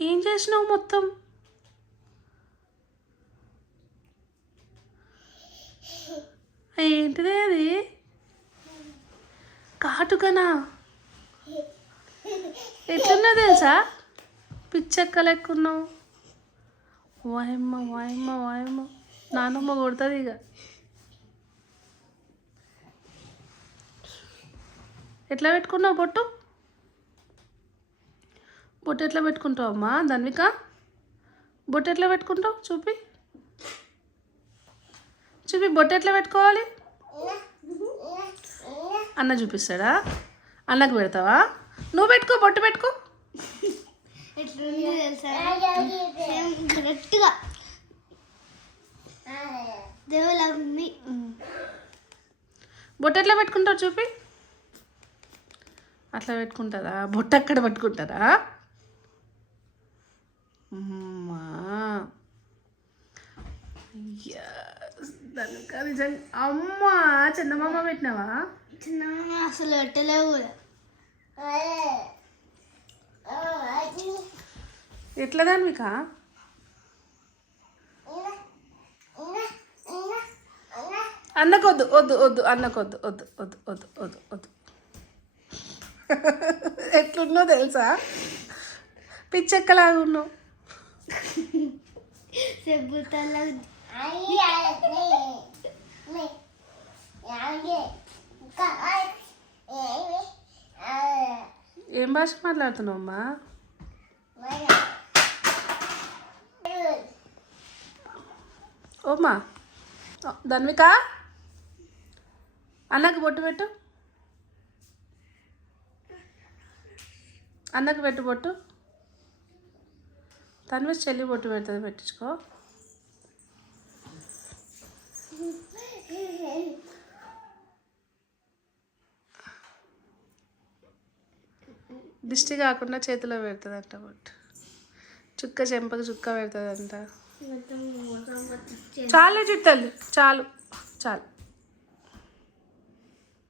ఏం చేసినావు మొత్తం? ఏంటిది అది? కాటుకనా? ఎట్లున్నా తెలుసా? పిచ్చెక్క లెక్కున్నావు. వాయమ్మ వాయమ్మ వాయమ్మ, నానమ్మ కొడుతుంది ఇక. ఎట్లా పెట్టుకున్నావు బొట్టు? బొట్టు ఎట్లా పెట్టుకుంటావు అమ్మా ధన్విక? బొట్టు ఎట్లా పెట్టుకుంటావు? చూపి చూపి, బొట్టు ఎట్లా పెట్టుకోవాలి? అన్న చూపిస్తాడా? అన్నకు పెడతావా? నువ్వు పెట్టుకో, బొట్టు పెట్టుకో. కరెక్ట్గా దేవులా ఉంది. బొట్టు ఎట్లా పెట్టుకుంటావు చూపి. అట్లా పెట్టుకుంటారా? బొట్టు అక్కడ పట్టుకుంటారా? అమ్మా ధన్విక నిజంగా. అమ్మా చందమామ పెట్టినావా? చిన్న అసలు పెట్టలేవు కూడా. ఎట్లా ధన్విక? అన్నకొద్దు వద్దు వద్దు, అన్నకొద్దు వద్దు వద్దు వద్దు వద్దు వద్దు. ఎట్లున్నావు తెలుసా? పిచ్చెక్కలాగా ఉన్నావు. చెబుతాలా ఏం భాష మాట్లాడుతున్నావు అమ్మా? ఓమ్మా ధన్విక, అన్నకు బొట్టు పెట్టు. అన్నకు పెట్టు బొట్టు. తన్వి చెల్లి బొట్టు పెడుతుంది, పెట్టించుకో. దిష్టి కాకుండా చేతిలో పెడుతుందంట బొట్టు. చుక్క చెంపకు చుక్క పెడుతుందంట. చాలు చిట్టల్లి, చాలు చాలు.